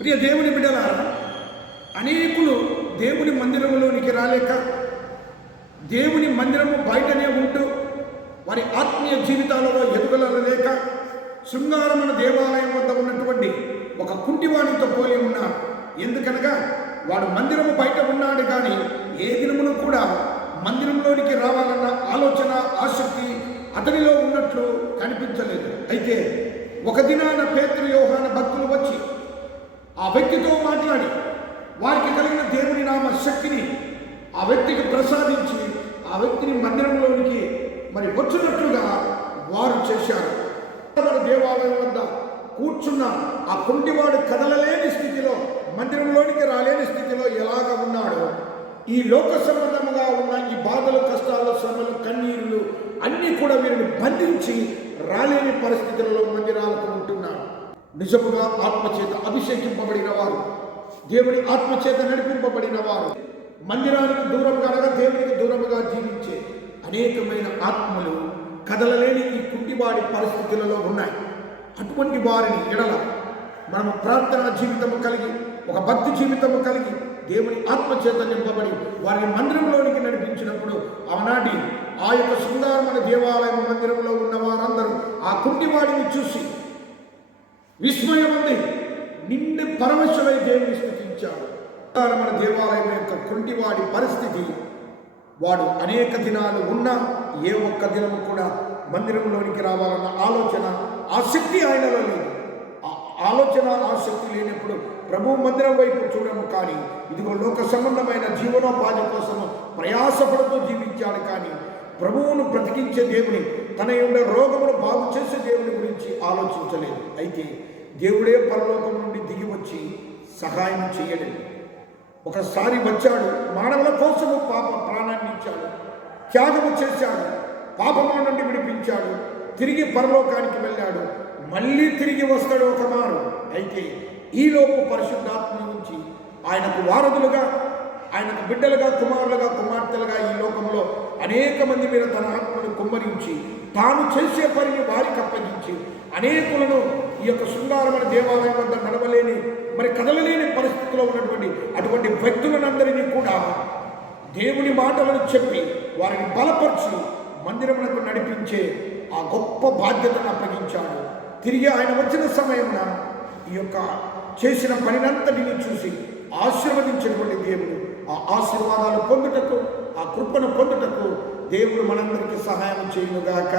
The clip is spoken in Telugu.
ప్రియ దేవుని బిడ్డలారా అనేకులు దేవుని మందిరంలోనికి రాలేక దేవుని మందిరము బయటనే ఉంటూ వారి ఆత్మీయ జీవితాలలో ఎదుగులలేక లేక దేవాలయం వద్ద ఉన్నటువంటి ఒక కుంటివాడితో పోలి ఉన్నారు. ఎందుకనగా వాడు మందిరము బయట ఉన్నాడు కానీ ఏ దినమును కూడా మందిరంలోనికి రావాలన్న ఆలోచన ఆసక్తి అతనిలో ఉన్నట్లు కనిపించలేదు. అయితే ఒక దినాన పేతృ యోహాన భక్తులు వచ్చి ఆ వ్యక్తితో మాట్లాడి వారికి కలిగిన దేవుని నామ శక్తిని ఆ వ్యక్తికి ప్రసాదించి ఆ వ్యక్తిని మందిరంలోనికి మరి వచ్చినట్లుగా వారు చేశారు. దేవాలయం వద్ద కూర్చున్న ఆ కుంటివాడు కదలలేని స్థితిలో మందిరంలోనికి రాలేని స్థితిలో ఎలాగ ఉన్నాడో ఈ లోక సంబంధముగా ఉన్న ఈ బాధలు కష్టాలు శ్రమలు కన్నీరులు అన్నీ కూడా వీరిని బంధించి రాలేని పరిస్థితులలో మందిరాలకు ఉంటున్నాడు. నిజముగా ఆత్మచేత అభిషేకింపబడిన వారు దేవుని ఆత్మచేత నడిపింపబడిన వారు మందిరానికి దూరంగా అనగా దేవునికి దూరముగా జీవించే అనేకమైన ఆత్మలు కదలలేని ఈ కుంటివాడి పరిస్థితులలో ఉన్నాయి. అటువంటి వారిని ఎడల మనము ప్రార్థనా జీవితము కలిగి ఒక భక్తి జీవితము కలిగి దేవుని ఆత్మచేత నింపబడి వారిని మందిరంలోనికి నడిపించినప్పుడు ఆనాటి ఆ యొక్క సుందరమైన దేవాలయం మందిరంలో ఉన్న వారందరూ ఆ కుంటివాడిని చూసి విస్మయం ఉంది నిండి పరమేశ్వరై దేవుని స్థుతించాడు. మన దేవాలయం యొక్క కుంటివాడి పరిస్థితి. వాడు అనేక దినాలు ఉన్నా ఏ ఒక్క దినము కూడా మందిరంలోనికి రావాలన్న ఆలోచన ఆసక్తి ఆయనలో లేదు. ఆలోచన ఆసక్తి లేనప్పుడు ప్రభు మందిరం వైపు చూడము కానీ ఇదిగో లోక సంబంధమైన జీవనోపాధి కోసం ప్రయాసపడుతూ జీవించాడు కానీ ప్రభువును బ్రతికించే దేవుని తన యొక్క రోగమును బాగు చేసే దేవుని గురించి ఆలోచించలేదు. అయితే దేవుడే పరలోకం నుండి దిగి వచ్చి సహాయం చేయలేదు. ఒకసారి వచ్చాడు మానవుల కోసము పాప ప్రాణాన్ని ఇచ్చాడు త్యాగము చేశాడు పాపము నుండి విడిపించాడు తిరిగి పరలోకానికి వెళ్ళాడు మళ్ళీ తిరిగి వస్తాడు ఒక మారు. అయితే ఈలోపు పరిశుద్ధాత్మ నుంచి ఆయనకు వారధులుగా ఆయనకు బిడ్డలుగా కుమారులుగా కుమార్తెలుగా ఈ లోకంలో అనేక మంది మీద తన ఆత్మను కుమ్మరించి తాను చేసే పనిని వారికి అప్పగించి అనేకులను ఈ యొక్క శృంగారమైన దేవాలయం వద్ద నడవలేని మరి కదలలేని పరిస్థితిలో ఉన్నటువంటి అటువంటి వ్యక్తులనందరినీ కూడా దేవుని మాటలను చెప్పి వారిని బలపరిచి మందిరమునకు నడిపించే ఆ గొప్ప బాధ్యతను అప్పగించాడు. తిరిగి ఆయన వచ్చిన సమయమున ఈ యొక్క చేసిన పనినంతటిని చూసి ఆశీర్వదించినటువంటి దేవుడు ఆ ఆశీర్వాదాలు పొందుటకు ఆ కృపను పొందుటకు దేవుడు మనందరికీ సహాయం చేయునుగాక.